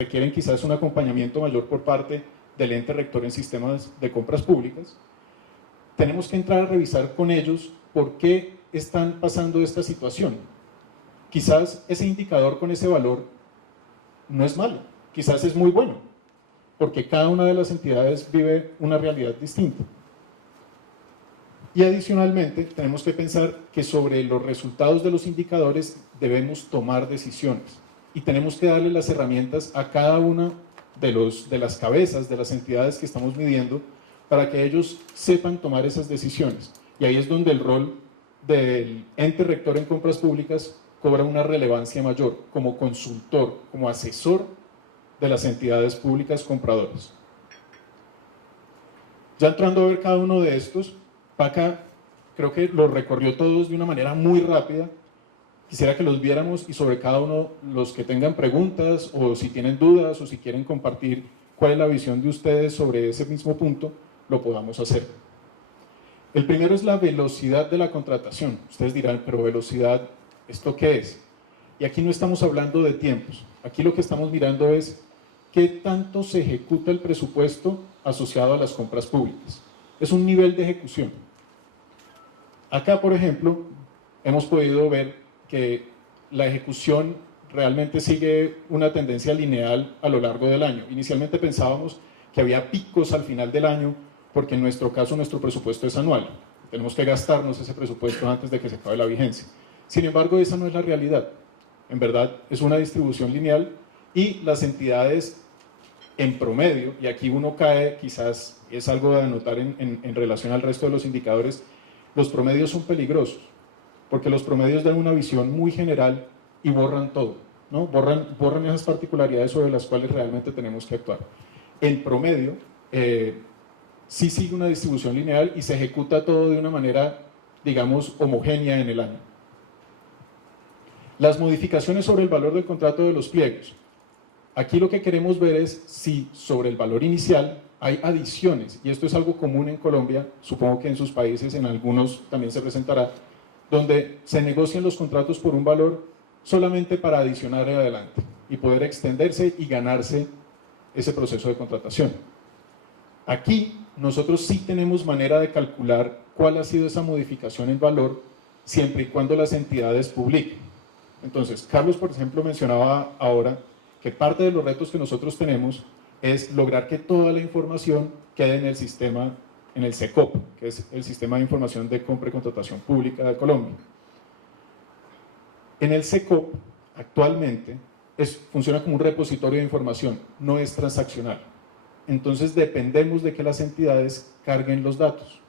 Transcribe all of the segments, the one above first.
requieren quizás un acompañamiento mayor por parte del ente rector en sistemas de compras públicas, tenemos que entrar a revisar con ellos por qué están pasando esta situación. Quizás ese indicador con ese valor no es malo, quizás es muy bueno, porque cada una de las entidades vive una realidad distinta. Y adicionalmente tenemos que pensar que sobre los resultados de los indicadores debemos tomar decisiones y tenemos que darle las herramientas a cada una de las cabezas de las entidades que estamos midiendo para que ellos sepan tomar esas decisiones. Y ahí es donde el rol del ente rector en compras públicas cobra una relevancia mayor, como consultor, como asesor de las entidades públicas compradoras. Ya entrando a ver cada uno de estos, Paca creo que los recorrió todos de una manera muy rápida. Quisiera que los viéramos y sobre cada uno, los que tengan preguntas o si tienen dudas o si quieren compartir cuál es la visión de ustedes sobre ese mismo punto, lo podamos hacer. El primero es la velocidad de la contratación. Ustedes dirán, pero velocidad, ¿esto qué es? Y aquí no estamos hablando de tiempos. Aquí lo que estamos mirando es qué tanto se ejecuta el presupuesto asociado a las compras públicas. Es un nivel de ejecución. Acá, por ejemplo, hemos podido ver que la ejecución realmente sigue una tendencia lineal a lo largo del año. Inicialmente pensábamos que había picos al final del año, porque en nuestro caso nuestro presupuesto es anual. Tenemos que gastarnos ese presupuesto antes de que se acabe la vigencia. Sin embargo, esa no es la realidad. En verdad, es una distribución lineal y las entidades en promedio, y aquí uno cae, quizás es algo de anotar en relación al resto de los indicadores, los promedios son peligrosos, porque los promedios dan una visión muy general y borran todo, ¿no? Borran esas particularidades sobre las cuales realmente tenemos que actuar. En promedio, sí sigue una distribución lineal y se ejecuta todo de una manera, digamos, homogénea en el año. Las modificaciones sobre el valor del contrato de los pliegos. Aquí lo que queremos ver es si sobre el valor inicial hay adiciones, y esto es algo común en Colombia, supongo que en sus países, en algunos también se presentará, donde se negocian los contratos por un valor solamente para adicionar adelante y poder extenderse y ganarse ese proceso de contratación. Aquí nosotros sí tenemos manera de calcular cuál ha sido esa modificación en valor siempre y cuando las entidades publiquen. Entonces, Carlos, por ejemplo, mencionaba ahora que parte de los retos que nosotros tenemos es lograr que toda la información quede en el sistema, en el SECOP, que es el Sistema de Información de Compra y Contratación Pública de Colombia. En el SECOP, actualmente, funciona como un repositorio de información, no es transaccional. Entonces dependemos de que las entidades carguen los datos.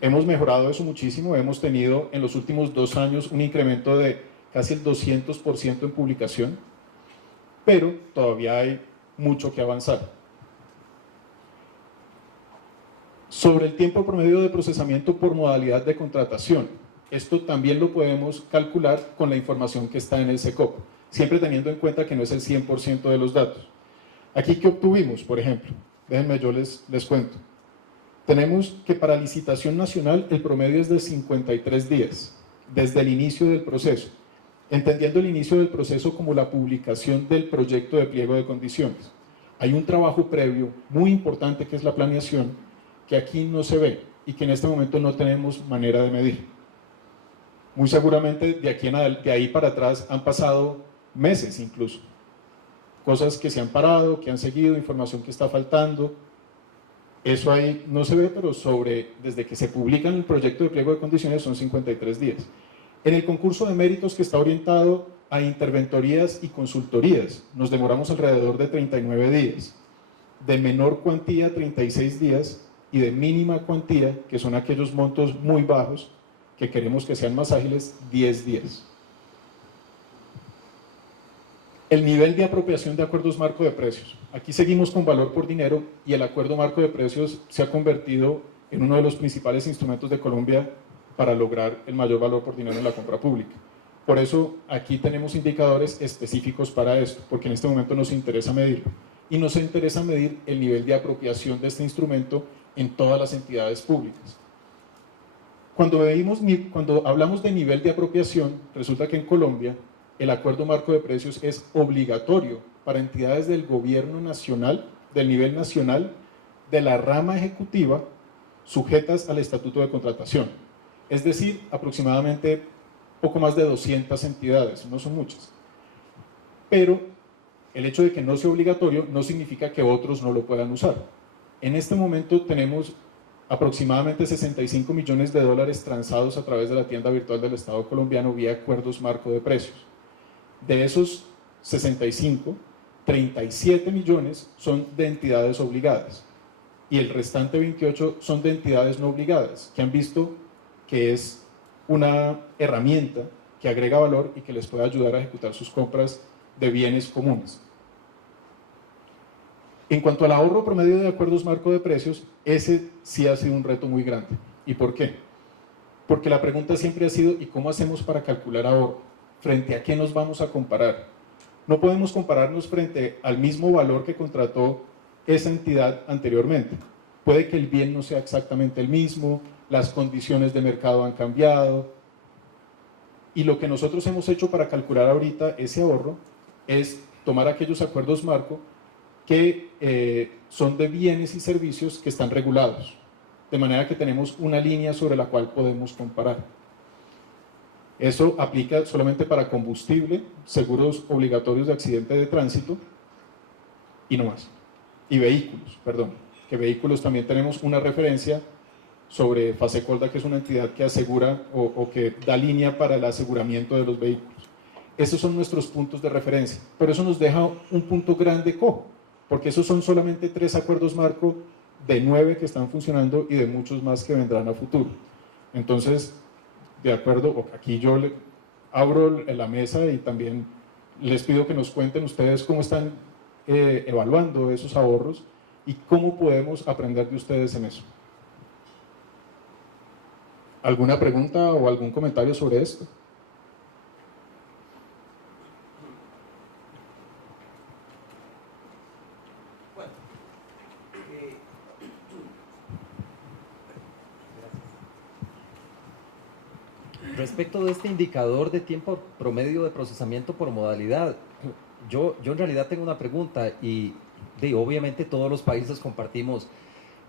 Hemos mejorado eso muchísimo, hemos tenido en los últimos 2 años un incremento de casi el 200% en publicación, pero todavía hay mucho que avanzar. Sobre el tiempo promedio de procesamiento por modalidad de contratación, esto también lo podemos calcular con la información que está en el SECOP, siempre teniendo en cuenta que no es el 100% de los datos. Aquí, ¿qué obtuvimos, por ejemplo? Déjenme, yo les cuento. Tenemos que para licitación nacional el promedio es de 53 días, desde el inicio del proceso, entendiendo el inicio del proceso como la publicación del proyecto de pliego de condiciones. Hay un trabajo previo muy importante que es la planeación, que aquí no se ve y que en este momento no tenemos manera de medir. Muy seguramente de ahí para atrás han pasado meses incluso. Cosas que se han parado, que han seguido, información que está faltando. Eso ahí no se ve, pero desde que se publica el proyecto de pliego de condiciones son 53 días. En el concurso de méritos que está orientado a interventorías y consultorías, nos demoramos alrededor de 39 días. De menor cuantía, 36 días, y de mínima cuantía, que son aquellos montos muy bajos, que queremos que sean más ágiles, 10 días. El nivel de apropiación de acuerdos marco de precios. Aquí seguimos con valor por dinero y el acuerdo marco de precios se ha convertido en uno de los principales instrumentos de Colombia para lograr el mayor valor por dinero en la compra pública. Por eso aquí tenemos indicadores específicos para esto, porque en este momento nos interesa medirlo. Y nos interesa medir el nivel de apropiación de este instrumento en todas las entidades públicas. Cuando hablamos de nivel de apropiación, resulta que en Colombia el acuerdo marco de precios es obligatorio para entidades del gobierno nacional, del nivel nacional, de la rama ejecutiva, sujetas al estatuto de contratación. Es decir, aproximadamente poco más de 200 entidades, no son muchas. Pero el hecho de que no sea obligatorio no significa que otros no lo puedan usar. En este momento tenemos aproximadamente 65 millones de dólares transados a través de la tienda virtual del Estado colombiano vía acuerdos marco de precios. De esos 65, 37 millones son de entidades obligadas y el restante 28 son de entidades no obligadas, que han visto que es una herramienta que agrega valor y que les puede ayudar a ejecutar sus compras de bienes comunes. En cuanto al ahorro promedio de acuerdos marco de precios, ese sí ha sido un reto muy grande. ¿Y por qué? Porque la pregunta siempre ha sido, ¿y cómo hacemos para calcular ahorro? ¿Frente a qué nos vamos a comparar? No podemos compararnos frente al mismo valor que contrató esa entidad anteriormente. Puede que el bien no sea exactamente el mismo, las condiciones de mercado han cambiado, y lo que nosotros hemos hecho para calcular ahorita ese ahorro es tomar aquellos acuerdos marco que son de bienes y servicios que están regulados, de manera que tenemos una línea sobre la cual podemos comparar. Eso aplica solamente para combustible, seguros obligatorios de accidente de tránsito y no más. Y vehículos, perdón, que vehículos también tenemos una referencia sobre Fasecolda, que es una entidad que asegura o que da línea para el aseguramiento de los vehículos. Esos son nuestros puntos de referencia, pero eso nos deja un punto grande cojo, porque esos son solamente 3 acuerdos marco de 9 que están funcionando y de muchos más que vendrán a futuro. Entonces, de acuerdo, aquí yo abro la mesa y también les pido que nos cuenten ustedes cómo están evaluando esos ahorros y cómo podemos aprender de ustedes en eso. ¿Alguna pregunta o algún comentario sobre esto? Respecto de este indicador de tiempo promedio de procesamiento por modalidad, yo en realidad tengo una pregunta y obviamente todos los países compartimos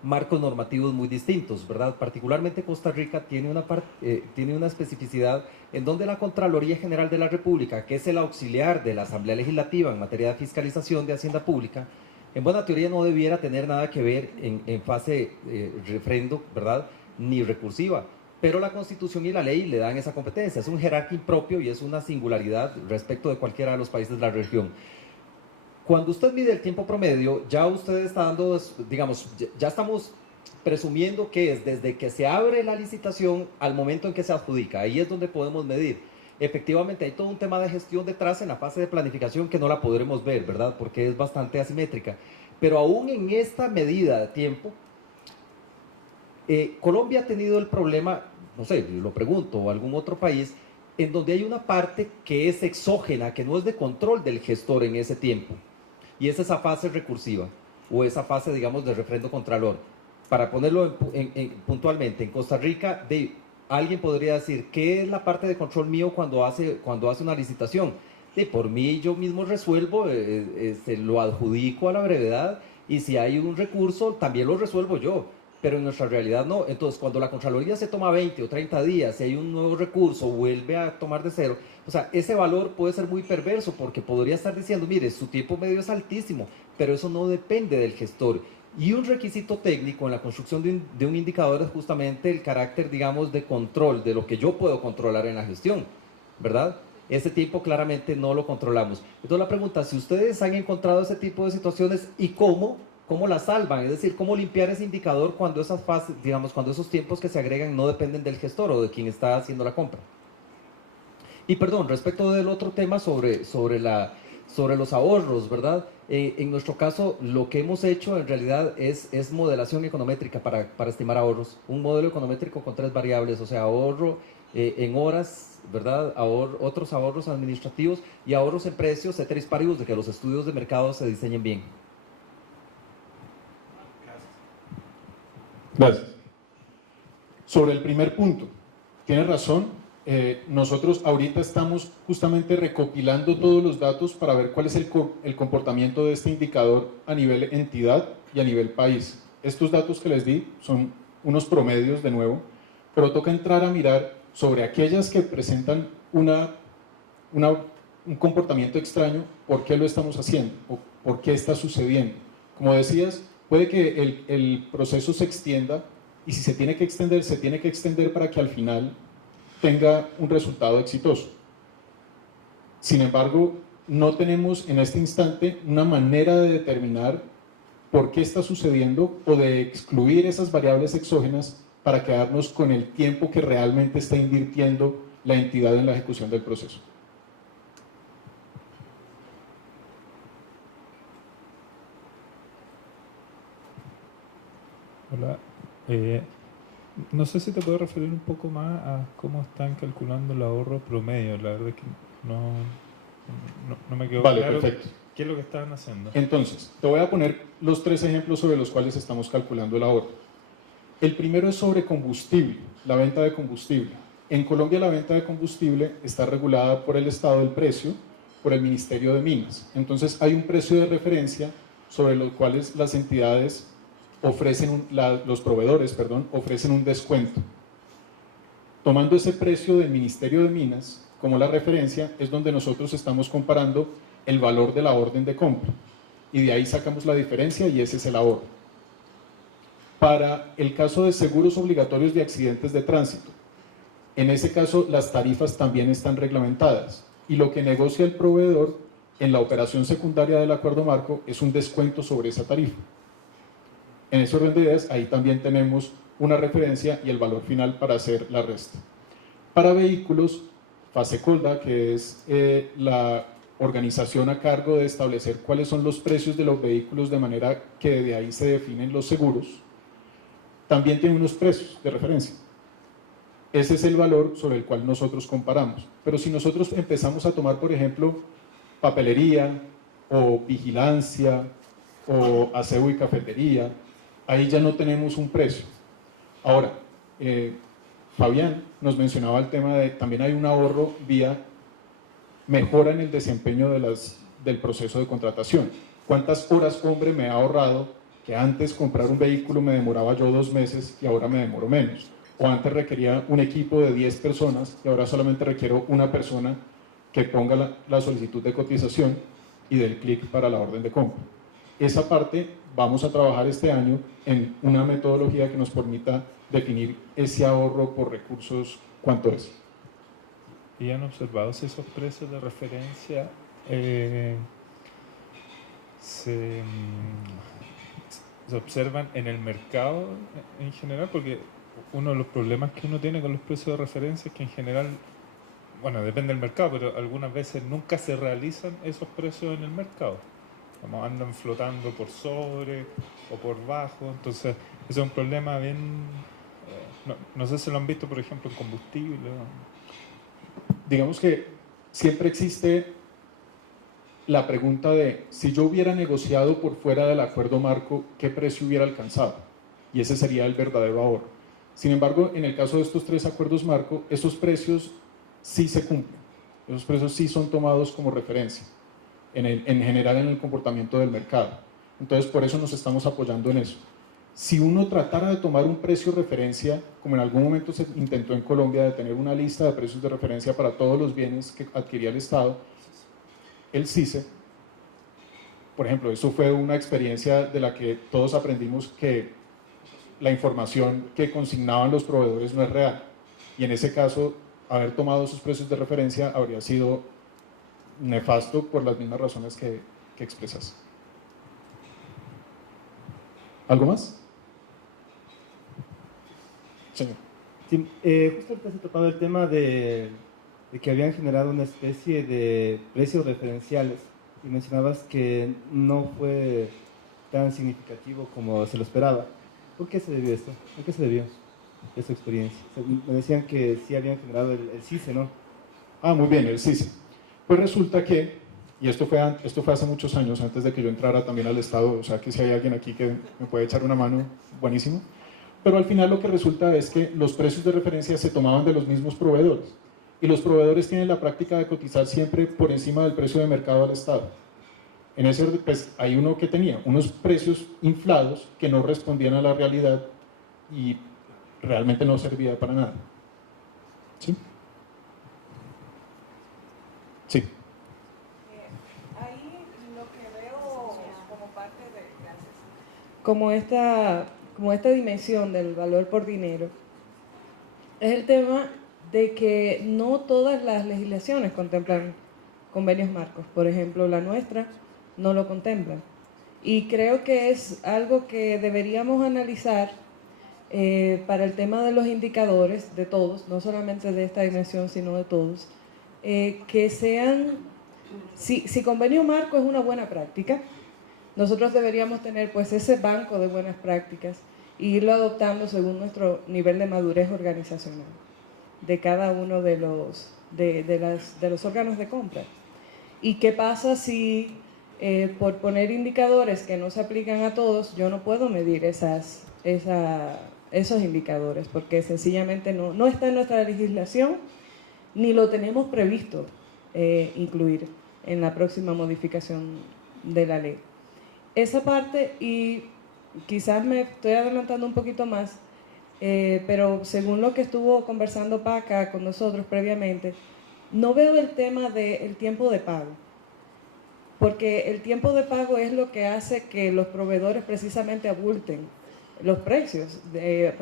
marcos normativos muy distintos, ¿verdad? Particularmente Costa Rica tiene una especificidad en donde la Contraloría General de la República, que es el auxiliar de la Asamblea Legislativa en materia de fiscalización de Hacienda Pública, en buena teoría no debiera tener nada que ver en fase refrendo, ¿verdad? Ni recursiva. Pero la Constitución y la ley le dan esa competencia, es un jerarquía impropio y es una singularidad respecto de cualquiera de los países de la región. Cuando usted mide el tiempo promedio, ya usted está dando, digamos, ya estamos presumiendo que es desde que se abre la licitación al momento en que se adjudica, ahí es donde podemos medir. Efectivamente, hay todo un tema de gestión detrás en la fase de planificación que no la podremos ver, ¿verdad? Porque es bastante asimétrica. Pero aún en esta medida de tiempo, Colombia ha tenido el problema, no sé, lo pregunto, o algún otro país, en donde hay una parte que es exógena, que no es de control del gestor en ese tiempo, y es esa fase recursiva, o esa fase, digamos, de refrendo contralor. Para ponerlo puntualmente, en Costa Rica, alguien podría decir, ¿qué es la parte de control mío cuando hace una licitación? Por mí yo mismo resuelvo, se lo adjudico a la brevedad, y si hay un recurso, también lo resuelvo yo. Pero en nuestra realidad no. Entonces, cuando la Contraloría se toma 20 o 30 días, si hay un nuevo recurso, vuelve a tomar de cero, o sea, ese valor puede ser muy perverso porque podría estar diciendo, mire, su tiempo medio es altísimo, pero eso no depende del gestor. Y un requisito técnico en la construcción de un indicador es justamente el carácter, digamos, de control, de lo que yo puedo controlar en la gestión, ¿verdad? Ese tiempo claramente no lo controlamos. Entonces la pregunta, si ustedes han encontrado ese tipo de situaciones y cómo la salvan, es decir, cómo limpiar ese indicador cuando esas fases, digamos, cuando esos tiempos que se agregan no dependen del gestor o de quien está haciendo la compra. Y perdón, respecto del otro tema sobre los ahorros, ¿verdad? En nuestro caso, lo que hemos hecho en realidad es modelación econométrica para estimar ahorros. Un modelo econométrico con 3 variables, o sea, ahorro en horas, ¿verdad? Otros ahorros administrativos y ahorros en precios, ceteris paribus, de que los estudios de mercado se diseñen bien. Gracias. Sobre el primer punto, tiene razón, nosotros ahorita estamos justamente recopilando todos los datos para ver cuál es el comportamiento de este indicador a nivel entidad y a nivel país. Estos datos que les di son unos promedios de nuevo, pero toca entrar a mirar sobre aquellas que presentan un comportamiento extraño, por qué lo estamos haciendo o por qué está sucediendo. Como decías, puede que el proceso se extienda, y si se tiene que extender para que al final tenga un resultado exitoso. Sin embargo, no tenemos en este instante una manera de determinar por qué está sucediendo o de excluir esas variables exógenas para quedarnos con el tiempo que realmente está invirtiendo la entidad en la ejecución del proceso. Hola, no sé si te puedo referir un poco más a cómo están calculando el ahorro promedio. La verdad es que no me quedó Vale, claro perfecto. qué es lo que estaban haciendo. Entonces, te voy a poner los 3 ejemplos sobre los cuales estamos calculando el ahorro. El primero es sobre combustible, la venta de combustible. En Colombia la venta de combustible está regulada por el Estado del precio, por el Ministerio de Minas. Entonces hay un precio de referencia sobre los cuales las entidades los proveedores, ofrecen un descuento. Tomando ese precio del Ministerio de Minas como la referencia, es donde nosotros estamos comparando el valor de la orden de compra. Y de ahí sacamos la diferencia y ese es el ahorro. Para el caso de seguros obligatorios de accidentes de tránsito, en ese caso las tarifas también están reglamentadas y lo que negocia el proveedor en la operación secundaria del acuerdo marco es un descuento sobre esa tarifa. En ese orden de ideas, ahí también tenemos una referencia y el valor final para hacer la resta. Para vehículos, FASECOLDA, que es la organización a cargo de establecer cuáles son los precios de los vehículos de manera que de ahí se definen los seguros, también tiene unos precios de referencia. Ese es el valor sobre el cual nosotros comparamos. Pero si nosotros empezamos a tomar, por ejemplo, papelería o vigilancia o aseo y cafetería, ahí ya no tenemos un precio. Ahora, Fabián nos mencionaba el tema de también hay un ahorro vía mejora en el desempeño del proceso de contratación. ¿Cuántas horas hombre me ha ahorrado que antes comprar un vehículo me demoraba yo 2 meses y ahora me demoro menos? O antes requería un equipo de 10 personas y ahora solamente requiero una persona que ponga la solicitud de cotización y del clic para la orden de compra. Esa parte vamos a trabajar este año en una metodología que nos permita definir ese ahorro por recursos, ¿cuánto es? ¿Y han observado si esos precios de referencia se observan en el mercado en general? Porque uno de los problemas que uno tiene con los precios de referencia es que en general, bueno, depende del mercado, pero algunas veces nunca se realizan esos precios en el mercado. Como andan flotando por sobre o por bajo, entonces ese es un problema bien... no sé si lo han visto, por ejemplo, en combustible. Digamos que siempre existe la pregunta de si yo hubiera negociado por fuera del acuerdo marco, ¿qué precio hubiera alcanzado? Y ese sería el verdadero ahorro. Sin embargo, en el caso de estos 3 acuerdos marco, esos precios sí se cumplen, esos precios sí son tomados como referencia. En general en el comportamiento del mercado. Entonces, por eso nos estamos apoyando en eso. Si uno tratara de tomar un precio referencia, como en algún momento se intentó en Colombia, de tener una lista de precios de referencia para todos los bienes que adquiría el Estado, el CICE, por ejemplo, eso fue una experiencia de la que todos aprendimos que la información que consignaban los proveedores no es real. Y en ese caso, haber tomado esos precios de referencia habría sido nefasto por las mismas razones que expresas. ¿Algo más? Señor. Sí, justo ahorita se tocaba el tema de que habían generado una especie de precios referenciales y mencionabas que no fue tan significativo como se lo esperaba. ¿Por qué se debió esto? ¿A qué se debió esa experiencia? Me decían que sí habían generado el CICE, ¿no? Ah, muy bien, el CICE. Pues resulta que, y esto fue hace muchos años, antes de que yo entrara también al Estado, o sea que si hay alguien aquí que me puede echar una mano, buenísimo. Pero al final lo que resulta es que los precios de referencia se tomaban de los mismos proveedores. y los proveedores tienen la práctica de cotizar siempre por encima del precio de mercado al Estado. En ese orden, pues hay uno que tenía unos precios inflados que no respondían a la realidad y realmente no servía para nada. ¿Sí? Sí. Ahí lo que veo como parte de, gracias, como esta dimensión del valor por dinero, es el tema de que no todas las legislaciones contemplan convenios marcos. Por ejemplo, la nuestra no lo contempla. Y creo que es algo que deberíamos analizar para el tema de los indicadores de todos, no solamente de esta dimensión, sino de todos, que sean, si convenio marco es una buena práctica, nosotros deberíamos tener pues ese banco de buenas prácticas e irlo adoptando según nuestro nivel de madurez organizacional de cada uno de los órganos de compra. ¿Y qué pasa si por poner indicadores que no se aplican a todos, yo no puedo medir esos indicadores? Porque sencillamente no está en nuestra legislación, ni lo tenemos previsto incluir en la próxima modificación de la ley. Esa parte, y quizás me estoy adelantando un poquito más, pero según lo que estuvo conversando Paca con nosotros previamente, no veo el tema del tiempo de pago, porque el tiempo de pago es lo que hace que los proveedores precisamente abulten los precios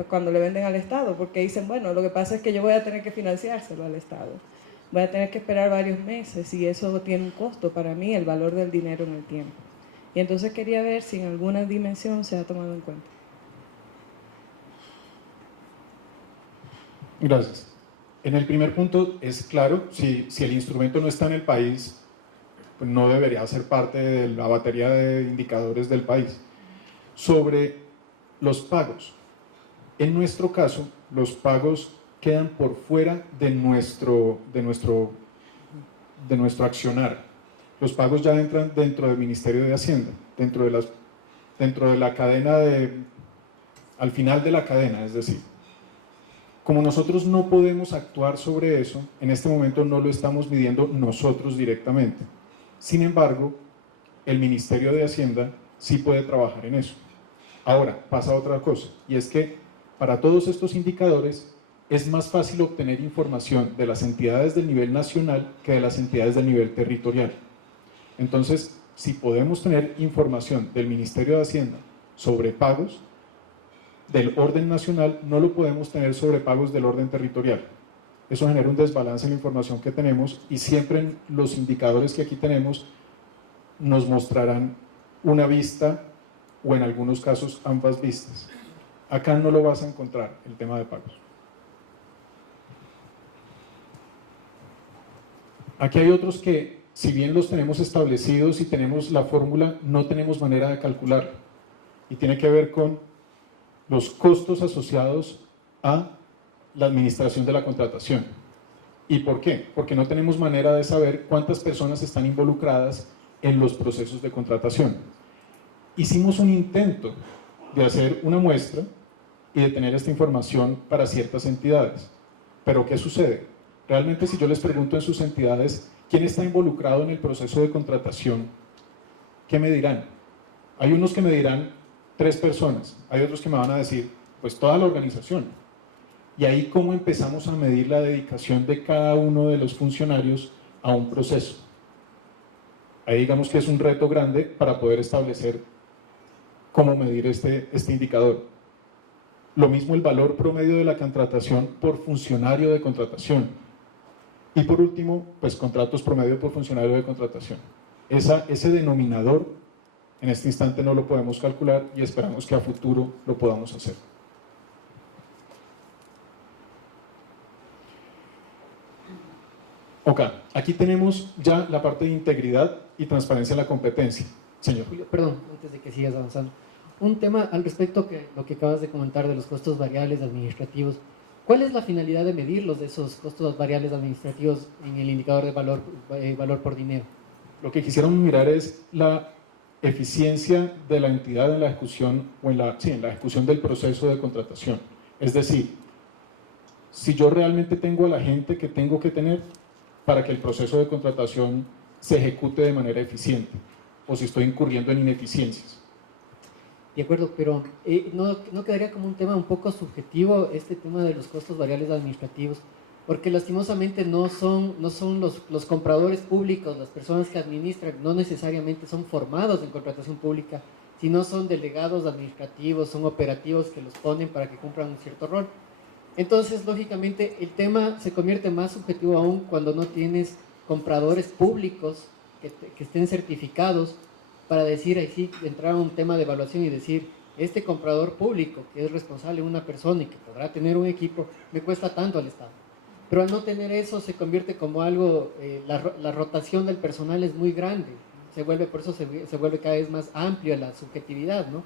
cuando le venden al Estado, porque dicen, bueno, lo que pasa es que yo voy a tener que financiárselo al Estado, voy a tener que esperar varios meses y eso tiene un costo para mí, el valor del dinero en el tiempo. Y entonces quería ver si en alguna dimensión se ha tomado en cuenta. Gracias. En el primer punto es claro, si el instrumento no está en el país, pues no debería ser parte de la batería de indicadores del país. Sobre los pagos, en nuestro caso, los pagos quedan por fuera de nuestro accionar. Los pagos ya entran dentro del Ministerio de Hacienda, dentro de la cadena al final de la cadena, es decir. Como nosotros no podemos actuar sobre eso, en este momento no lo estamos midiendo nosotros directamente. Sin embargo, el Ministerio de Hacienda sí puede trabajar en eso. Ahora, pasa otra cosa, y es que para todos estos indicadores es más fácil obtener información de las entidades del nivel nacional que de las entidades del nivel territorial. Entonces, si podemos tener información del Ministerio de Hacienda sobre pagos del orden nacional, no lo podemos tener sobre pagos del orden territorial. Eso genera un desbalance en la información que tenemos y siempre los indicadores que aquí tenemos nos mostrarán una vista o en algunos casos ambas vistas. Acá no lo vas a encontrar, el tema de pagos. Aquí hay otros que, si bien los tenemos establecidos y tenemos la fórmula, no tenemos manera de calcularlo. Y tiene que ver con los costos asociados a la administración de la contratación. ¿Y por qué? Porque no tenemos manera de saber cuántas personas están involucradas en los procesos de contratación. Hicimos un intento de hacer una muestra y de tener esta información para ciertas entidades. Pero ¿qué sucede? Realmente, si yo les pregunto en sus entidades quién está involucrado en el proceso de contratación, ¿qué me dirán? Hay unos que me dirán 3 personas, hay otros que me van a decir pues toda la organización. Y ahí cómo empezamos a medir la dedicación de cada uno de los funcionarios a un proceso. Ahí digamos que es un reto grande para poder establecer cómo medir este indicador. Lo mismo el valor promedio de la contratación por funcionario de contratación. Y por último, pues contratos promedio por funcionario de contratación. Ese denominador en este instante no lo podemos calcular y esperamos que a futuro lo podamos hacer. Ok, aquí tenemos ya la parte de integridad y transparencia de la competencia. Señor. Julio, perdón, antes de que sigas avanzando. Un tema al respecto que lo que acabas de comentar de los costos variables administrativos. ¿Cuál es la finalidad de medirlos de esos costos variables administrativos en el indicador de valor por dinero? Lo que quisiéramos mirar es la eficiencia de la entidad en la ejecución o en la ejecución del proceso de contratación. Es decir, si yo realmente tengo a la gente que tengo que tener para que el proceso de contratación se ejecute de manera eficiente, o si estoy incurriendo en ineficiencias. De acuerdo, pero ¿no quedaría como un tema un poco subjetivo este tema de los costos variables administrativos? Porque lastimosamente no son los compradores públicos, las personas que administran, no necesariamente son formados en contratación pública, sino son delegados administrativos, son operativos que los ponen para que cumplan un cierto rol. Entonces, lógicamente, el tema se convierte más subjetivo aún cuando no tienes compradores públicos que estén certificados para decir, ahí sí, entrar a un tema de evaluación y decir, este comprador público, que es responsable de una persona y que podrá tener un equipo, me cuesta tanto al Estado. Pero al no tener eso se convierte como algo, la rotación del personal es muy grande, por eso se vuelve cada vez más amplia la subjetividad, ¿no?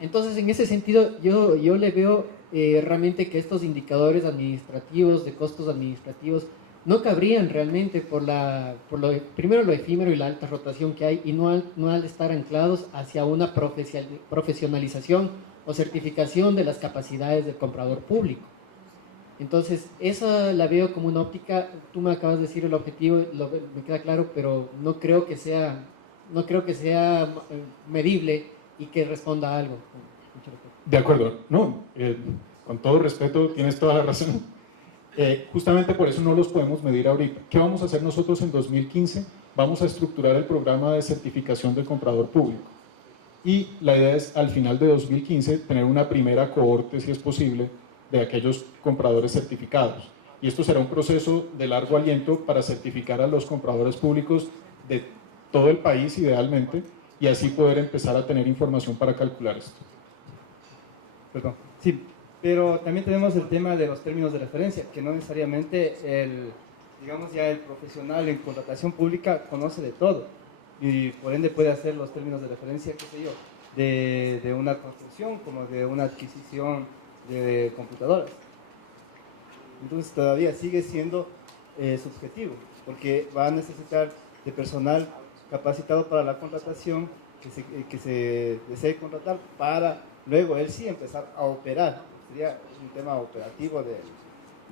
Entonces, en ese sentido, yo le veo realmente que estos indicadores administrativos, de costos administrativos, no cabrían realmente primero lo efímero y la alta rotación que hay, y no al estar anclados hacia una profesionalización o certificación de las capacidades del comprador público. Entonces, esa la veo como una óptica. Tú me acabas de decir el objetivo, me queda claro, pero no creo que sea medible y que responda a algo. De acuerdo, no, con todo respeto, tienes toda la razón. Justamente por eso no los podemos medir ahorita. ¿Qué vamos a hacer nosotros en 2015? Vamos a estructurar el programa de certificación del comprador público. Y la idea es, al final de 2015, tener una primera cohorte, si es posible, de aquellos compradores certificados. Y esto será un proceso de largo aliento para certificar a los compradores públicos de todo el país, idealmente, y así poder empezar a tener información para calcular esto. Perdón. Sí, pero también tenemos el tema de los términos de referencia, que no necesariamente el profesional en contratación pública conoce de todo, y por ende puede hacer los términos de referencia, qué sé yo, de una construcción como de una adquisición de computadoras. Entonces todavía sigue siendo subjetivo, porque va a necesitar de personal capacitado para la contratación que se desee contratar para luego él sí empezar a operar. Sería un tema operativo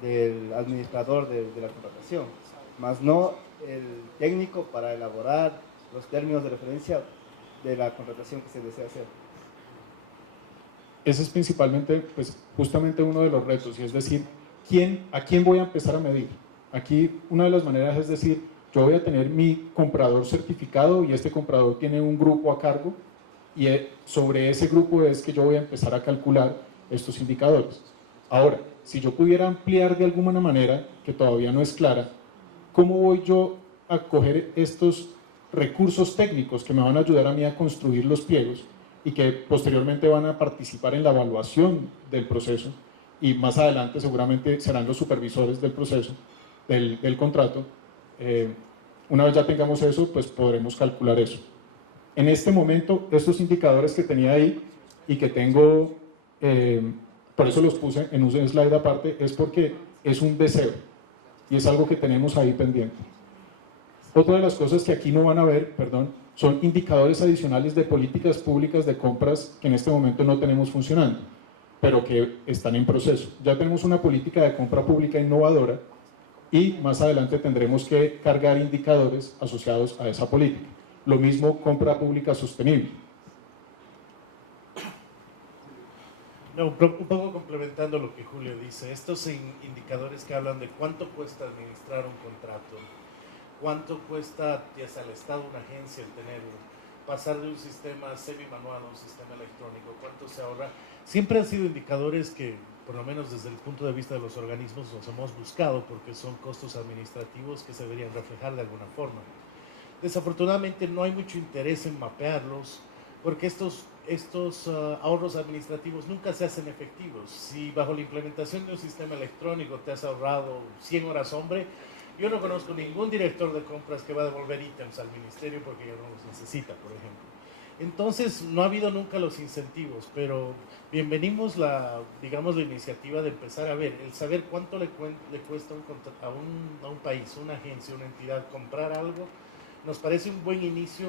del administrador de la contratación, más no el técnico para elaborar los términos de referencia de la contratación que se desea hacer. Ese es principalmente, pues, justamente uno de los retos, y es decir, ¿a quién voy a empezar a medir? Aquí una de las maneras es decir, yo voy a tener mi comprador certificado y este comprador tiene un grupo a cargo, y sobre ese grupo es que yo voy a empezar a calcular estos indicadores. Ahora, si yo pudiera ampliar de alguna manera, que todavía no es clara, ¿cómo voy yo a coger estos recursos técnicos que me van a ayudar a mí a construir los pliegos y que posteriormente van a participar en la evaluación del proceso, y más adelante seguramente serán los supervisores del proceso, del contrato? Una vez ya tengamos eso, pues podremos calcular eso. En este momento, estos indicadores que tenía ahí y que tengo, por eso los puse en un slide aparte, es porque es un deseo y es algo que tenemos ahí pendiente. Otra de las cosas que aquí no van a ver, perdón, son indicadores adicionales de políticas públicas de compras que en este momento no tenemos funcionando, pero que están en proceso. Ya tenemos una política de compra pública innovadora y más adelante tendremos que cargar indicadores asociados a esa política. Lo mismo compra pública sostenible. No, un poco complementando lo que Julio dice, estos indicadores que hablan de cuánto cuesta administrar un contrato, cuánto cuesta ya sea al Estado, una agencia, el tenerlo, pasar de un sistema semi-manual a un sistema electrónico, cuánto se ahorra, siempre han sido indicadores que, por lo menos desde el punto de vista de los organismos, los hemos buscado porque son costos administrativos que se deberían reflejar de alguna forma. Desafortunadamente no hay mucho interés en mapearlos porque estos ahorros administrativos nunca se hacen efectivos. Si bajo la implementación de un sistema electrónico te has ahorrado 100 horas hombre, yo no conozco ningún director de compras que va a devolver ítems al ministerio porque ya no los necesita, por ejemplo. Entonces no ha habido nunca los incentivos, pero bienvenimos la iniciativa de empezar a ver, el saber cuánto le cuesta a un país, una agencia, una entidad comprar algo. Nos parece un buen inicio,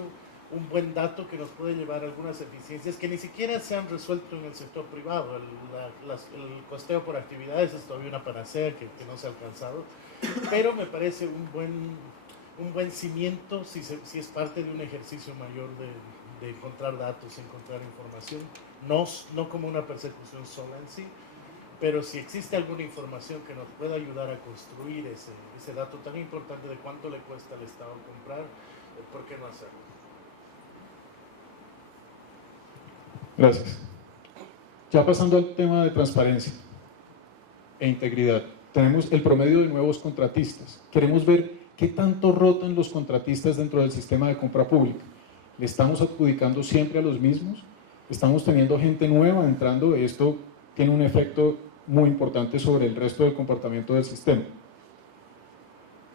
un buen dato que nos puede llevar a algunas eficiencias que ni siquiera se han resuelto en el sector privado. El costeo por actividades es todavía una panacea que no se ha alcanzado, pero me parece un buen cimiento si es parte de un ejercicio mayor de encontrar datos, encontrar información, no como una persecución sola en sí, pero si existe alguna información que nos pueda ayudar a construir ese dato tan importante de cuánto le cuesta al Estado comprar, ¿por qué no hacerlo? Gracias. Ya pasando al tema de transparencia e integridad, tenemos el promedio de nuevos contratistas. Queremos ver qué tanto rotan los contratistas dentro del sistema de compra pública. ¿Le estamos adjudicando siempre a los mismos? ¿Estamos teniendo gente nueva entrando? Esto tiene un efecto muy importante sobre el resto del comportamiento del sistema.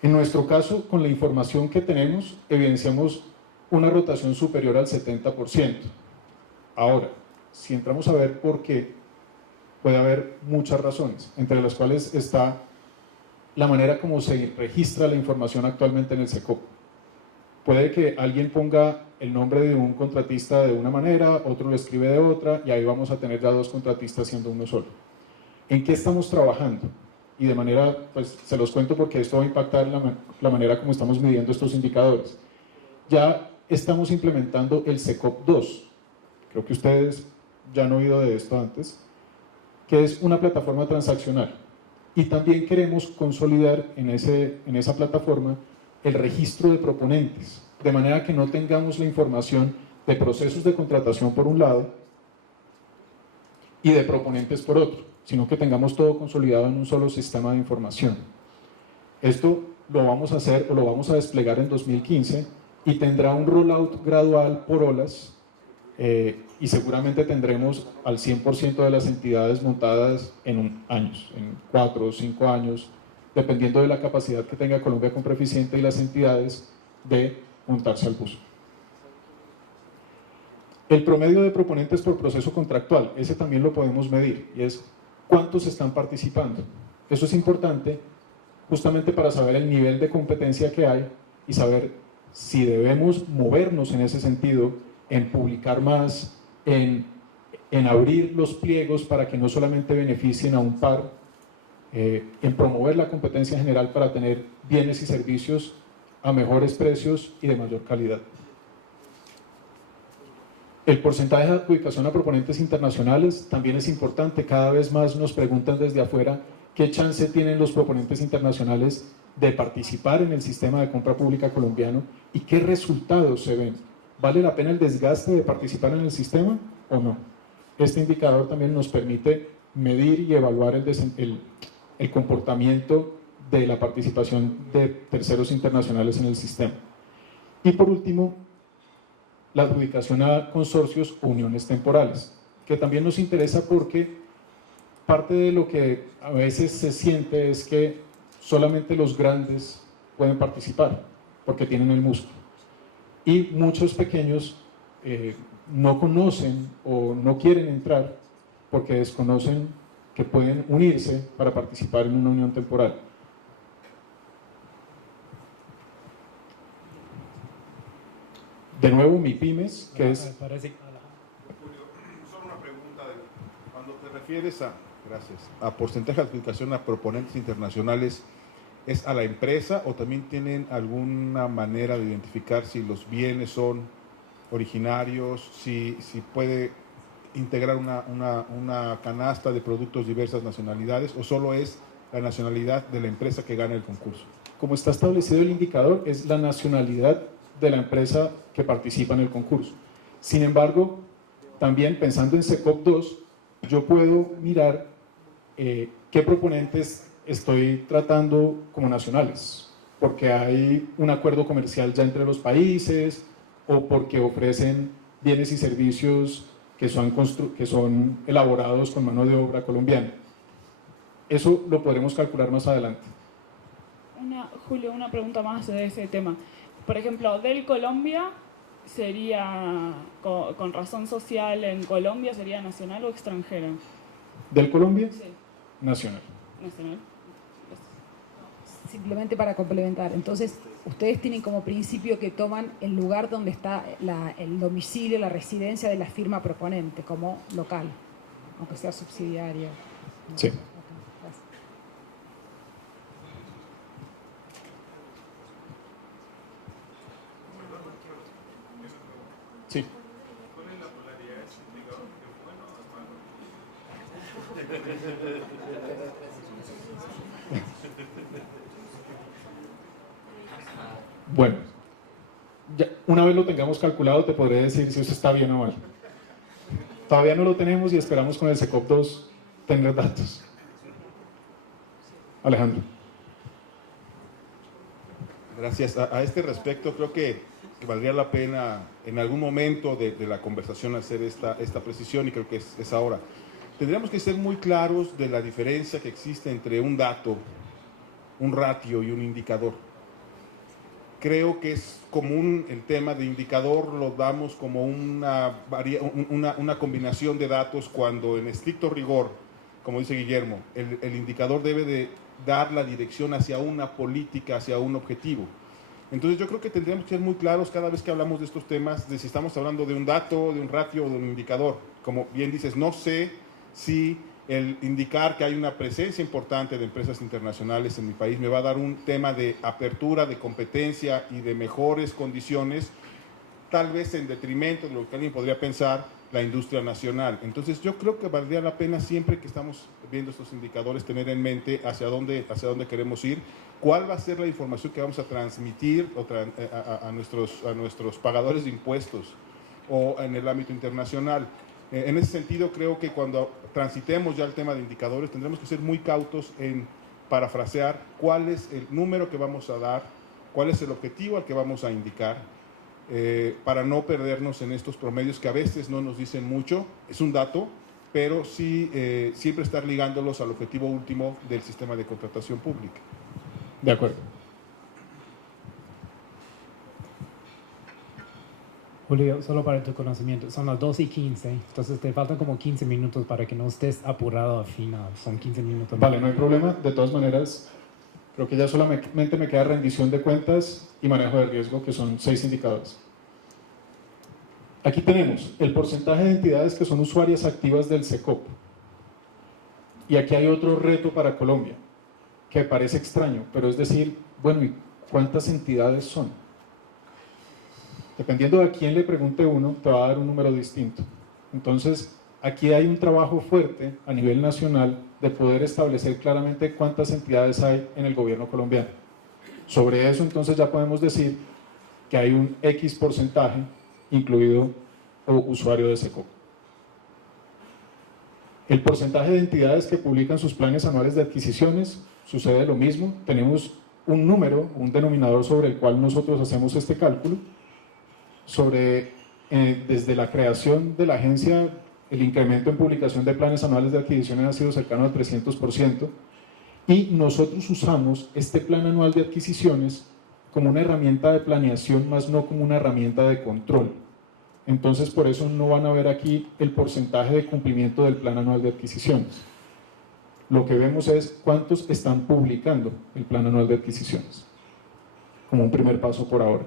En nuestro caso, con la información que tenemos, evidenciamos una rotación superior al 70%. Ahora, si entramos a ver por qué, puede haber muchas razones, entre las cuales está la manera como se registra la información actualmente en el SECOP. Puede que alguien ponga el nombre de un contratista de una manera, otro lo escribe de otra, y ahí vamos a tener ya dos contratistas siendo uno solo. ¿En qué estamos trabajando? Y de manera, pues se los cuento porque esto va a impactar la manera como estamos midiendo estos indicadores. Ya estamos implementando el SECOP 2. Creo que ustedes ya han oído de esto antes, que es una plataforma transaccional. Y también queremos consolidar en esa plataforma el registro de proponentes, de manera que no tengamos la información de procesos de contratación por un lado y de proponentes por otro, sino que tengamos todo consolidado en un solo sistema de información. Esto lo vamos a hacer o lo vamos a desplegar en 2015 y tendrá un rollout gradual por olas, y seguramente tendremos al 100% de las entidades montadas en años, en 4 o 5 años, dependiendo de la capacidad que tenga Colombia Compra Eficiente y las entidades de montarse al bus. El promedio de proponentes por proceso contractual, ese también lo podemos medir, y es cuántos están participando. Eso es importante justamente para saber el nivel de competencia que hay y saber si debemos movernos en ese sentido, en publicar más, en abrir los pliegos para que no solamente beneficien a un par, en promover la competencia general para tener bienes y servicios a mejores precios y de mayor calidad. El porcentaje de adjudicación a proponentes internacionales también es importante. Cada vez más nos preguntan desde afuera qué chance tienen los proponentes internacionales de participar en el sistema de compra pública colombiano y qué resultados se ven. ¿Vale la pena el desgaste de participar en el sistema o no? Este indicador también nos permite medir y evaluar el comportamiento de la participación de terceros internacionales en el sistema. Y por último, la adjudicación a consorcios o uniones temporales, que también nos interesa porque parte de lo que a veces se siente es que solamente los grandes pueden participar porque tienen el músculo. Y muchos pequeños no conocen o no quieren entrar porque desconocen que pueden unirse para participar en una unión temporal. De nuevo, MIPYMES, que es... Julio, solo una pregunta. Cuando te refieres a porcentaje de adjudicación a proponentes internacionales, ¿es a la empresa o también tienen alguna manera de identificar si los bienes son originarios, si puede integrar una canasta de productos de diversas nacionalidades o solo es la nacionalidad de la empresa que gana el concurso? Como está establecido el indicador, es la nacionalidad de la empresa que participa en el concurso. Sin embargo, también pensando en SECOP 2, yo puedo mirar qué proponentes estoy tratando como nacionales, porque hay un acuerdo comercial ya entre los países o porque ofrecen bienes y servicios que son elaborados con mano de obra colombiana. Eso lo podremos calcular más adelante. Julio, una pregunta más de ese tema. Por ejemplo, del Colombia sería, con razón social en Colombia, ¿sería nacional o extranjera? ¿Del Colombia? Sí. Nacional. Nacional. simplemente para complementar. Entonces, ustedes tienen como principio que toman el lugar donde está el domicilio, la residencia de la firma proponente como local, aunque sea subsidiaria. ¿No? Sí. Ok, gracias. Sí. Bueno, ya, una vez lo tengamos calculado te podré decir si eso está bien o mal. Todavía no lo tenemos y esperamos con el SECOP 2 tener datos. Alejandro. Gracias. A este respecto, creo que valdría la pena en algún momento de la conversación hacer esta precisión, y creo que es ahora. Tendríamos que ser muy claros de la diferencia que existe entre un dato, un ratio y un indicador. Creo que es común el tema de indicador, lo damos como una combinación de datos, cuando en estricto rigor, como dice Guillermo, el indicador debe de dar la dirección hacia una política, hacia un objetivo. Entonces yo creo que tendríamos que ser muy claros cada vez que hablamos de estos temas, de si estamos hablando de un dato, de un ratio o de un indicador. Como bien dices, no sé si el indicar que hay una presencia importante de empresas internacionales en mi país me va a dar un tema de apertura, de competencia y de mejores condiciones, tal vez en detrimento de lo que alguien podría pensar, la industria nacional. Entonces yo creo que valdría la pena, siempre que estamos viendo estos indicadores, tener en mente hacia dónde queremos ir, cuál va a ser la información que vamos a transmitir a nuestros pagadores de impuestos o en el ámbito internacional. En ese sentido, creo que cuando transitemos ya el tema de indicadores, tendremos que ser muy cautos en parafrasear cuál es el número que vamos a dar, cuál es el objetivo al que vamos a indicar, para no perdernos en estos promedios que a veces no nos dicen mucho. Es un dato, pero sí siempre estar ligándolos al objetivo último del sistema de contratación pública. De acuerdo. Julio, solo para tu conocimiento, son las 2:15, entonces te faltan como 15 minutos para que no estés apurado al final, son 15 minutos. Vale, no hay problema. De todas maneras, creo que ya solamente me queda rendición de cuentas y manejo de riesgo, que son 6 indicadores. Aquí tenemos el porcentaje de entidades que son usuarias activas del SECOP. Y aquí hay otro reto para Colombia, que parece extraño, pero es decir, bueno, ¿y cuántas entidades son? Dependiendo de a quién le pregunte uno, te va a dar un número distinto. Entonces, aquí hay un trabajo fuerte a nivel nacional de poder establecer claramente cuántas entidades hay en el gobierno colombiano. Sobre eso, entonces, ya podemos decir que hay un X porcentaje incluido o usuario de SECOP. El porcentaje de entidades que publican sus planes anuales de adquisiciones, sucede lo mismo. Tenemos un número, un denominador sobre el cual nosotros hacemos este cálculo. Desde la creación de la agencia, el incremento en publicación de planes anuales de adquisiciones ha sido cercano al 300%, y nosotros usamos este plan anual de adquisiciones como una herramienta de planeación, más no como una herramienta de control. Entonces, por eso no van a ver aquí el porcentaje de cumplimiento del plan anual de adquisiciones. Lo que vemos es cuántos están publicando el plan anual de adquisiciones, como un primer paso por ahora.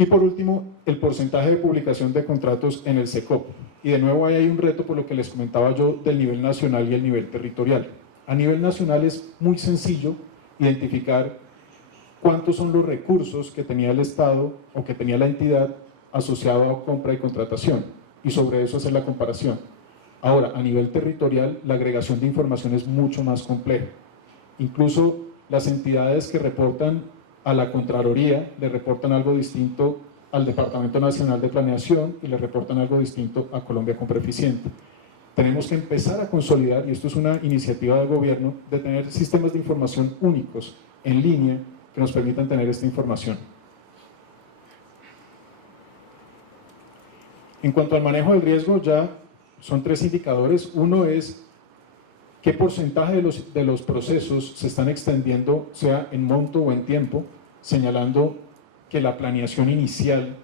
Y por último, el porcentaje de publicación de contratos en el SECOP. Y de nuevo ahí hay un reto, por lo que les comentaba yo, del nivel nacional y el nivel territorial. A nivel nacional es muy sencillo identificar cuántos son los recursos que tenía el Estado o que tenía la entidad asociado a compra y contratación, y sobre eso hacer la comparación. Ahora, a nivel territorial, la agregación de información es mucho más compleja. Incluso las entidades que reportan a la Contraloría le reportan algo distinto al Departamento Nacional de Planeación y le reportan algo distinto a Colombia Compra Eficiente. Tenemos que empezar a consolidar, y esto es una iniciativa del gobierno, de tener sistemas de información únicos en línea que nos permitan tener esta información. En cuanto al manejo del riesgo, ya son 3 indicadores. Uno es qué porcentaje de los procesos se están extendiendo, sea en monto o en tiempo, señalando que la planeación inicial,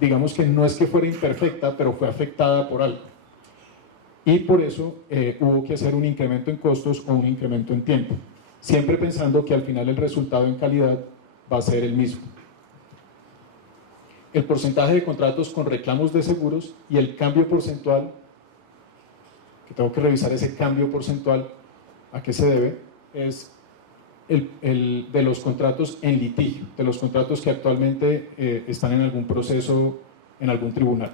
digamos que no es que fuera imperfecta, pero fue afectada por algo. y por eso hubo que hacer un incremento en costos o un incremento en tiempo, siempre pensando que al final el resultado en calidad va a ser el mismo. El porcentaje de contratos con reclamos de seguros y el cambio porcentual, que tengo que revisar ese cambio porcentual, ¿a qué se debe? Es el de los contratos en litigio, de los contratos que actualmente están en algún proceso, en algún tribunal.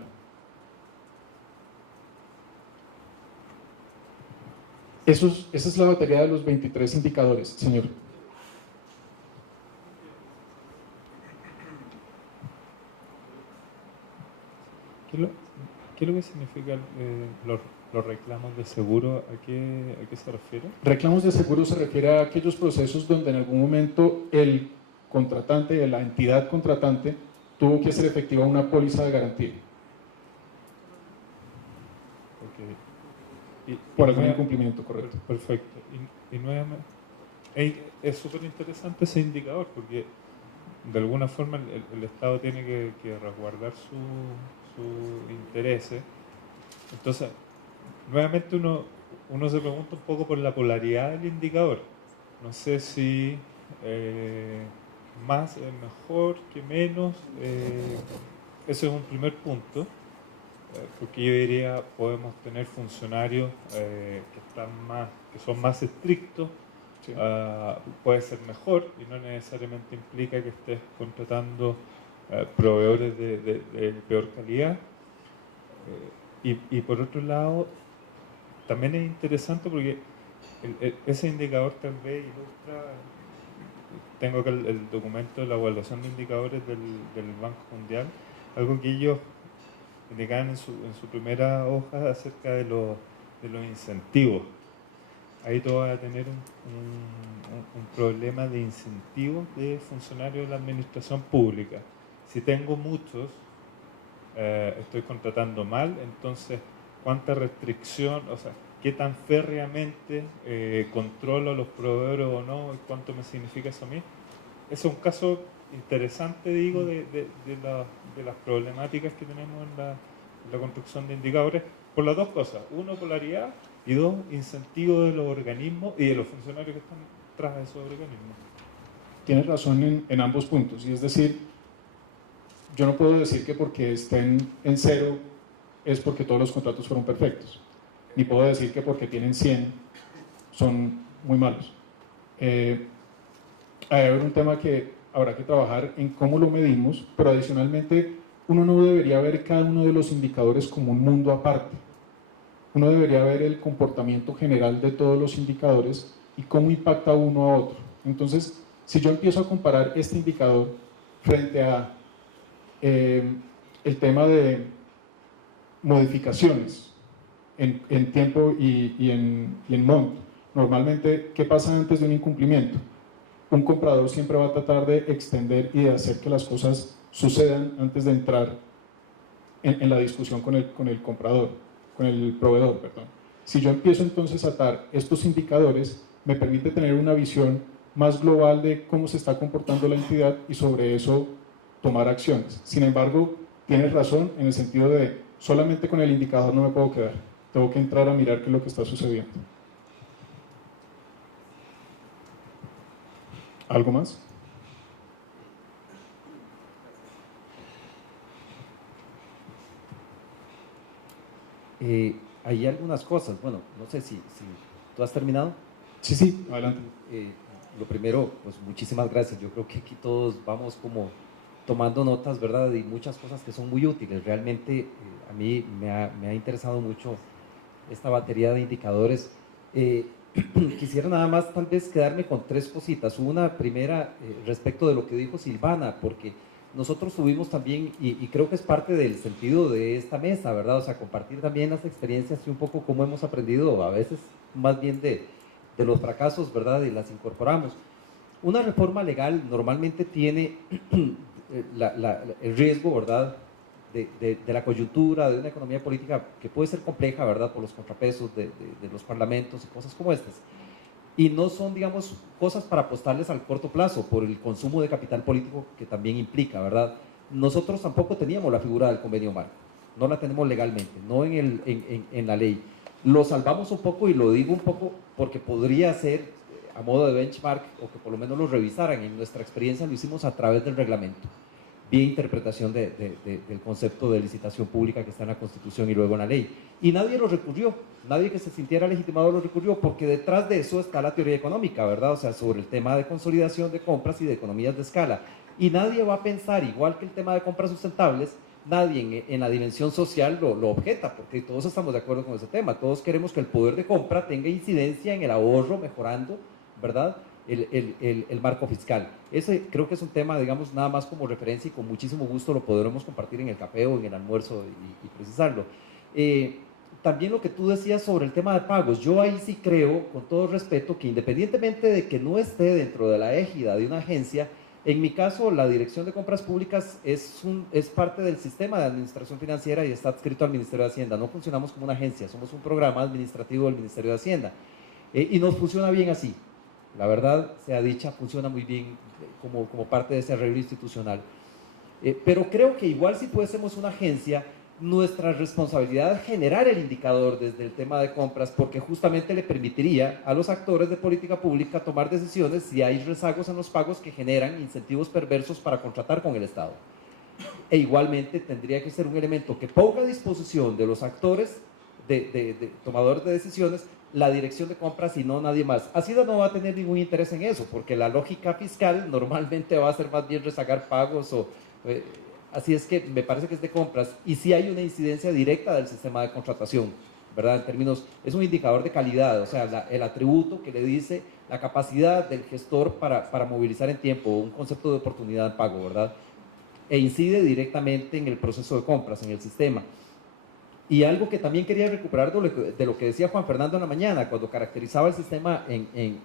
Esa es la batería de los 23 indicadores, señor. ¿Qué es lo que significan los reclamos de seguro? ¿A qué se refiere? Reclamos de seguro se refiere a aquellos procesos donde en algún momento el contratante, la entidad contratante, tuvo que hacer efectiva una póliza de garantía. Por algún incumplimiento, correcto. Perfecto. Y nuevamente, es súper interesante ese indicador porque de alguna forma el Estado tiene que resguardar sus intereses. Entonces, nuevamente uno se pregunta un poco por la polaridad del indicador. No sé si más es mejor que menos. Ese es un primer punto. Porque yo diría, podemos tener funcionarios que son más estrictos, sí. Puede ser mejor y no necesariamente implica que estés contratando proveedores de peor calidad. Y por otro lado, también es interesante porque ese indicador tal vez ilustra, tengo acá el documento de la evaluación de indicadores del Banco Mundial, algo que ellos indicaban en su primera hoja acerca de los incentivos. Ahí tú vas a tener un problema de incentivos de funcionarios de la administración pública. Si tengo muchos, estoy contratando mal, entonces cuánta restricción, o sea, qué tan férreamente controlo a los proveedores o no, y cuánto me significa eso a mí. Ese es un caso interesante, digo, de las problemáticas que tenemos en la construcción de indicadores, por las dos cosas: uno, polaridad, y dos, incentivo de los organismos y de los funcionarios que están tras de esos organismos. Tienes razón en ambos puntos, y es decir, yo no puedo decir que porque estén en 0 es porque todos los contratos fueron perfectos, ni puedo decir que porque tienen 100 son muy malos. Hay un tema que habrá que trabajar en cómo lo medimos, pero adicionalmente uno no debería ver cada uno de los indicadores como un mundo aparte. Uno debería ver el comportamiento general de todos los indicadores y cómo impacta uno a otro. Entonces, si yo empiezo a comparar este indicador frente a el tema de modificaciones en tiempo y en monto, normalmente, ¿qué pasa antes de un incumplimiento? Un comprador siempre va a tratar de extender y de hacer que las cosas sucedan antes de entrar en la discusión con el comprador, con el proveedor, perdón. Si yo empiezo entonces a atar estos indicadores, me permite tener una visión más global de cómo se está comportando la entidad y sobre eso tomar acciones. Sin embargo, tienes razón en el sentido de solamente con el indicador no me puedo quedar, tengo que entrar a mirar qué es lo que está sucediendo. ¿Algo más? Hay algunas cosas, bueno, no sé si tú has terminado. Sí, adelante. Lo primero, pues muchísimas gracias. Yo creo que aquí todos vamos como tomando notas, ¿verdad? Y muchas cosas que son muy útiles. Realmente a mí me ha interesado mucho esta batería de indicadores. Quisiera nada más tal vez quedarme con 3 cositas. Una primera respecto de lo que dijo Silvana, porque nosotros tuvimos también, y creo que es parte del sentido de esta mesa, ¿verdad? O sea, compartir también las experiencias y un poco cómo hemos aprendido, a veces más bien de los fracasos, ¿verdad? Y las incorporamos. Una reforma legal normalmente tiene el riesgo, ¿verdad? De la coyuntura, de una economía política que puede ser compleja, ¿verdad? Por los contrapesos de los parlamentos y cosas como estas. Y no son, digamos, cosas para apostarles al corto plazo por el consumo de capital político que también implica, ¿verdad? Nosotros tampoco teníamos la figura del convenio marco, no la tenemos legalmente, no en la ley. Lo salvamos un poco, y lo digo un poco porque podría ser a modo de benchmark, o que por lo menos lo revisaran. En nuestra experiencia lo hicimos a través del reglamento, vía interpretación del concepto de licitación pública que está en la Constitución y luego en la ley. Y nadie lo recurrió, nadie que se sintiera legitimado lo recurrió, porque detrás de eso está la teoría económica, ¿verdad? O sea, sobre el tema de consolidación de compras y de economías de escala. Y nadie va a pensar, igual que el tema de compras sustentables, nadie en la dimensión social lo objeta, porque todos estamos de acuerdo con ese tema. Todos queremos que el poder de compra tenga incidencia en el ahorro, mejorando, ¿verdad?, el marco fiscal. Ese creo que es un tema, digamos, nada más como referencia, y con muchísimo gusto lo podremos compartir en el café o en el almuerzo y precisarlo. También lo que tú decías sobre el tema de pagos, yo ahí sí creo, con todo respeto, que independientemente de que no esté dentro de la égida de una agencia, en mi caso la Dirección de Compras Públicas es parte del sistema de administración financiera y está adscrito al Ministerio de Hacienda. No funcionamos como una agencia, somos un programa administrativo del Ministerio de Hacienda, y nos funciona bien así. La verdad sea dicha, funciona muy bien como parte de ese arreglo institucional. Pero creo que igual si fuésemos una agencia, nuestra responsabilidad es generar el indicador desde el tema de compras, porque justamente le permitiría a los actores de política pública tomar decisiones si hay rezagos en los pagos que generan incentivos perversos para contratar con el Estado. E igualmente tendría que ser un elemento que ponga a disposición de los actores, de tomadores de decisiones, la dirección de compras y no nadie más. Hacienda no va a tener ningún interés en eso, porque la lógica fiscal normalmente va a ser más bien rezagar pagos así es que me parece que es de compras, y sí hay una incidencia directa del sistema de contratación, ¿verdad? En términos, es un indicador de calidad, o sea, el atributo que le dice la capacidad del gestor para movilizar en tiempo, un concepto de oportunidad de pago, ¿verdad? E incide directamente en el proceso de compras, en el sistema. Y algo que también quería recuperar de lo que decía Juan Fernando en la mañana, cuando caracterizaba el sistema en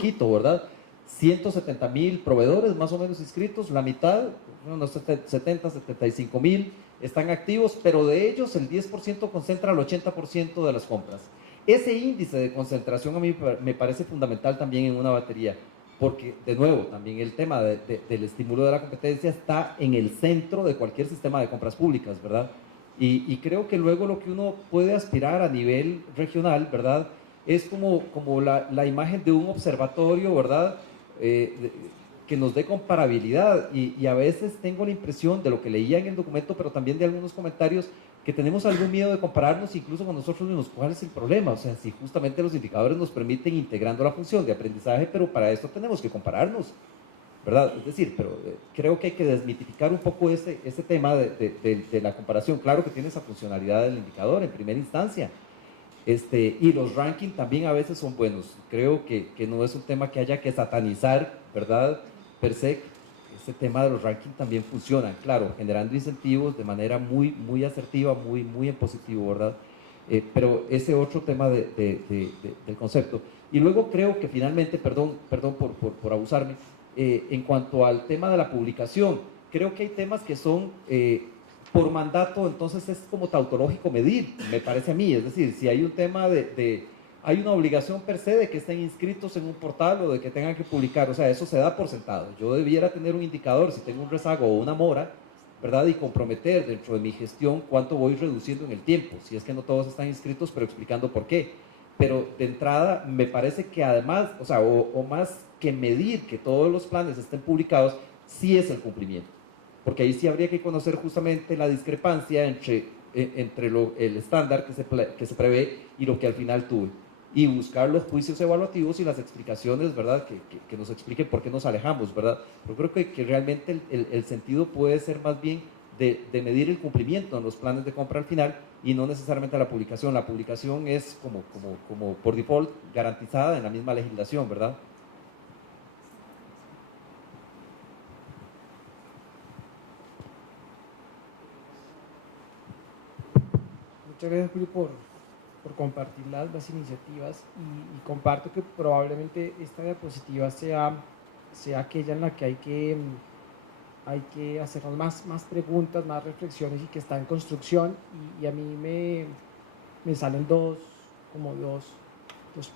Quito, ¿verdad? 170,000 proveedores más o menos inscritos, la mitad, unos 75,000 están activos, pero de ellos el 10% concentra el 80% de las compras. Ese índice de concentración a mí me parece fundamental también en una batería, porque de nuevo también el tema del estímulo de la competencia está en el centro de cualquier sistema de compras públicas, ¿verdad? Y creo que luego lo que uno puede aspirar a nivel regional, ¿verdad?, es como la imagen de un observatorio, ¿verdad?, que nos dé comparabilidad, y a veces tengo la impresión de lo que leía en el documento, pero también de algunos comentarios, que tenemos algún miedo de compararnos incluso con nosotros mismos. ¿Cuál es el problema? O sea, si justamente los indicadores nos permiten integrando la función de aprendizaje, pero para esto tenemos que compararnos, ¿verdad? Es decir, pero creo que hay que desmitificar un poco ese tema de la comparación. Claro que tiene esa funcionalidad del indicador en primera instancia, y los rankings también a veces son buenos. Creo que no es un tema que haya que satanizar, ¿verdad?, per se. Ese tema de los rankings también funciona, claro, generando incentivos de manera muy, muy asertiva, muy, muy en positivo, ¿verdad? Pero ese otro tema del concepto. Y luego creo que finalmente, perdón por abusarme, en cuanto al tema de la publicación, creo que hay temas que son por mandato, entonces es como tautológico medir, me parece a mí. Es decir, si hay un tema hay una obligación per se de que estén inscritos en un portal o de que tengan que publicar, o sea, eso se da por sentado. Yo debiera tener un indicador, si tengo un rezago o una mora, ¿verdad?, y comprometer dentro de mi gestión cuánto voy reduciendo en el tiempo, si es que no todos están inscritos, pero explicando por qué. Pero de entrada me parece que además, o sea, o más que medir que todos los planes estén publicados, sí es el cumplimiento, porque ahí sí habría que conocer justamente la discrepancia entre el estándar que se prevé y lo que al final tuve, y buscar los juicios evaluativos y las explicaciones, ¿verdad?, que nos expliquen por qué nos alejamos, ¿verdad? Yo creo que realmente el sentido puede ser más bien de medir el cumplimiento en los planes de compra al final, y no necesariamente la publicación. La publicación es como por default garantizada en la misma legislación, ¿verdad? Muchas gracias, Julio, por compartir las iniciativas, y comparto que probablemente esta diapositiva sea aquella en la que hay que hacernos más preguntas, más reflexiones, y que está en construcción, y a mí me salen dos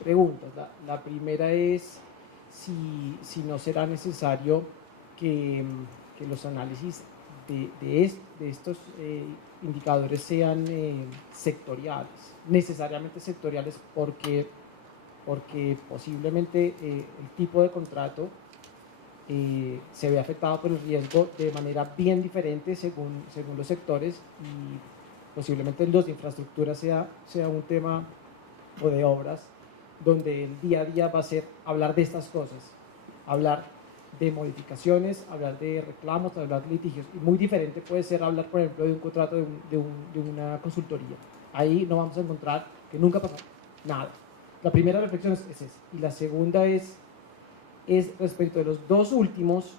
preguntas. La primera es si no será necesario que los análisis de estos indicadores sean sectoriales, necesariamente sectoriales, porque posiblemente el tipo de contrato se ve afectado por el riesgo de manera bien diferente según los sectores, y posiblemente los de infraestructura sea un tema, o de obras, donde el día a día va a ser hablar de estas cosas, hablar de modificaciones, hablar de reclamos, hablar de litigios, y muy diferente puede ser hablar, por ejemplo, de un contrato de una consultoría. Ahí no vamos a encontrar, que nunca pasó, nada. La primera reflexión es esa, y la segunda es respecto de los dos últimos.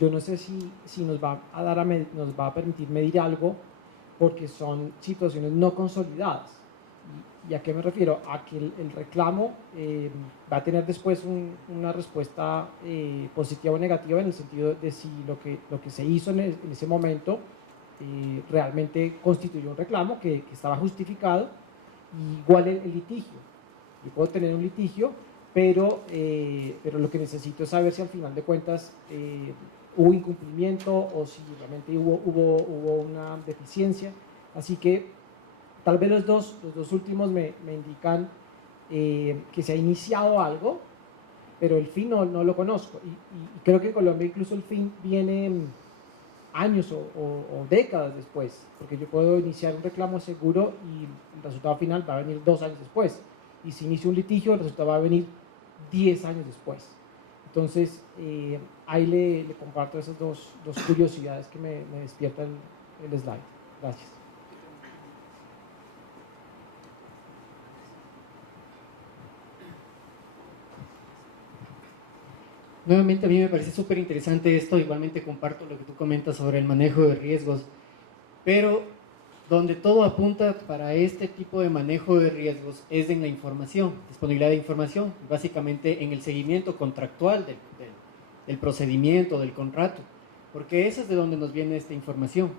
Yo no sé si nos va a permitir medir algo, porque son situaciones no consolidadas. ¿Y a qué me refiero? A que el reclamo va a tener después una respuesta positiva o negativa, en el sentido de si lo que se hizo en ese momento realmente constituyó un reclamo que estaba justificado. Igual el litigio. Yo puedo tener un litigio, pero lo que necesito es saber si al final de cuentas hubo incumplimiento, o si realmente hubo una deficiencia. Así que tal vez los dos últimos me indican que se ha iniciado algo, pero el fin no lo conozco. Y creo que en Colombia incluso el fin viene años o décadas después, porque yo puedo iniciar un reclamo seguro y el resultado final va a venir 2 años después. Y si inicio un litigio, el resultado va a venir 10 años después. Entonces, ahí le comparto esas dos curiosidades que me despierta el slide. Gracias. Nuevamente a mí me parece súper interesante esto, igualmente comparto lo que tú comentas sobre el manejo de riesgos, pero donde todo apunta para este tipo de manejo de riesgos es en la información, disponibilidad de información, básicamente en el seguimiento contractual del procedimiento, del contrato, porque eso es de donde nos viene esta información.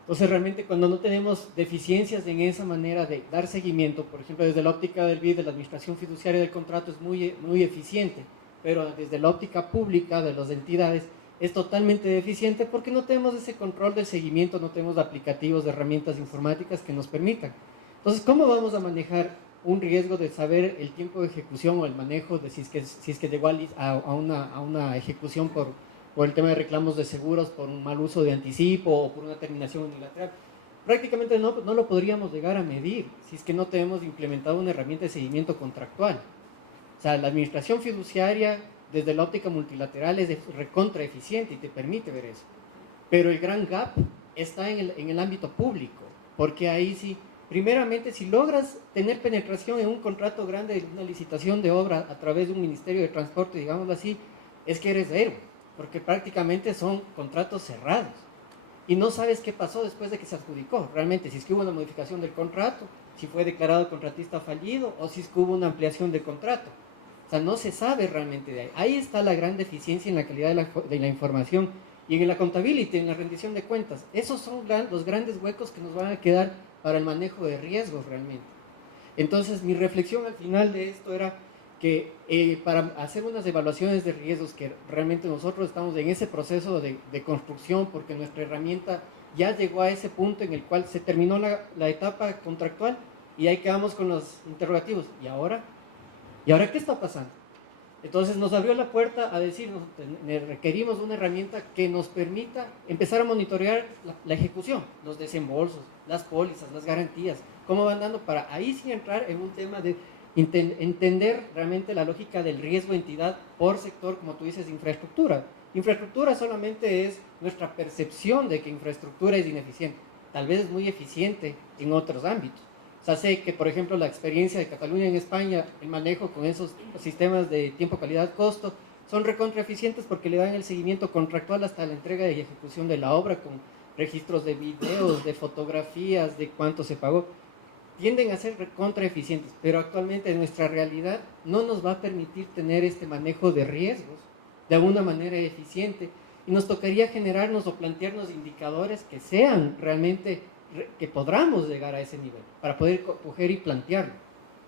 Entonces realmente cuando no tenemos deficiencias en esa manera de dar seguimiento, por ejemplo desde la óptica del BID, de la administración fiduciaria del contrato, es muy eficiente, pero desde la óptica pública de las entidades es totalmente deficiente, porque no tenemos ese control del seguimiento, no tenemos aplicativos de herramientas informáticas que nos permitan. Entonces, ¿cómo vamos a manejar un riesgo de saber el tiempo de ejecución o el manejo de si es que llegó a una ejecución por el tema de reclamos de seguros, por un mal uso de anticipo o por una terminación unilateral? Prácticamente no lo podríamos llegar a medir si es que no tenemos implementado una herramienta de seguimiento contractual. O sea, la administración fiduciaria desde la óptica multilateral es recontra eficiente y te permite ver eso. Pero el gran gap está en el ámbito público, porque ahí sí, primeramente, si logras tener penetración en un contrato grande, en una licitación de obra a través de un ministerio de transporte, digámoslo así, es que eres héroe, porque prácticamente son contratos cerrados. Y no sabes qué pasó después de que se adjudicó, realmente, si es que hubo una modificación del contrato, si fue declarado contratista fallido o si es que hubo una ampliación del contrato. O sea, no se sabe realmente de ahí. Ahí está la gran deficiencia en la calidad de la información y en la contabilidad, en la rendición de cuentas. Esos son los grandes huecos que nos van a quedar para el manejo de riesgos realmente. Entonces, mi reflexión al final de esto era que para hacer unas evaluaciones de riesgos, que realmente nosotros estamos en ese proceso de construcción, porque nuestra herramienta ya llegó a ese punto en el cual se terminó la etapa contractual y ahí quedamos con los interrogativos. ¿Y ahora? ¿Y ahora qué está pasando? Entonces nos abrió la puerta a decirnos, requerimos una herramienta que nos permita empezar a monitorear la ejecución, los desembolsos, las pólizas, las garantías, cómo van dando, para ahí sí entrar en un tema de entender realmente la lógica del riesgo entidad por sector, como tú dices, infraestructura. Infraestructura solamente es nuestra percepción de que infraestructura es ineficiente. Tal vez es muy eficiente en otros ámbitos. O sea, sé que, por ejemplo, la experiencia de Cataluña en España, el manejo con esos sistemas de tiempo, calidad, costo, son recontra eficientes porque le dan el seguimiento contractual hasta la entrega y ejecución de la obra, con registros de videos, de fotografías, de cuánto se pagó. Tienden a ser recontra eficientes, pero actualmente nuestra realidad no nos va a permitir tener este manejo de riesgos de alguna manera eficiente, y nos tocaría generarnos o plantearnos indicadores que sean realmente, que podamos llegar a ese nivel para poder coger y plantearlo,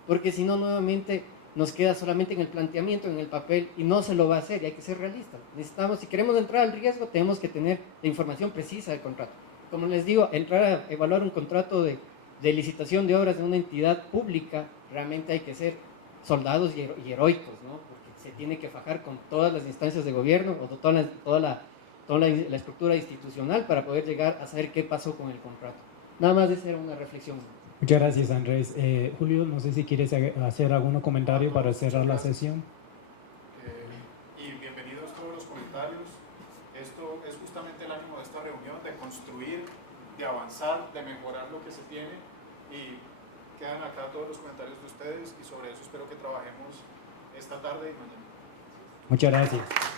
porque si no, nuevamente nos queda solamente en el planteamiento, en el papel, y no se lo va a hacer, y hay que ser realistas. Necesitamos, si queremos entrar al riesgo, tenemos que tener la información precisa del contrato. Como les digo, entrar a evaluar un contrato de licitación de obras de una entidad pública, realmente hay que ser soldados y heroicos, ¿no? Porque se tiene que fajar con todas las instancias de gobierno o toda la estructura institucional para poder llegar a saber qué pasó con el contrato. Nada más de ser una reflexión. Muchas gracias, Andrés. Julio, no sé si quieres hacer algún comentario para cerrar la sesión. Y bienvenidos todos los comentarios. Esto es justamente el ánimo de esta reunión, de construir, de avanzar, de mejorar lo que se tiene, y quedan acá todos los comentarios de ustedes, y sobre eso espero que trabajemos esta tarde y mañana. Muchas gracias.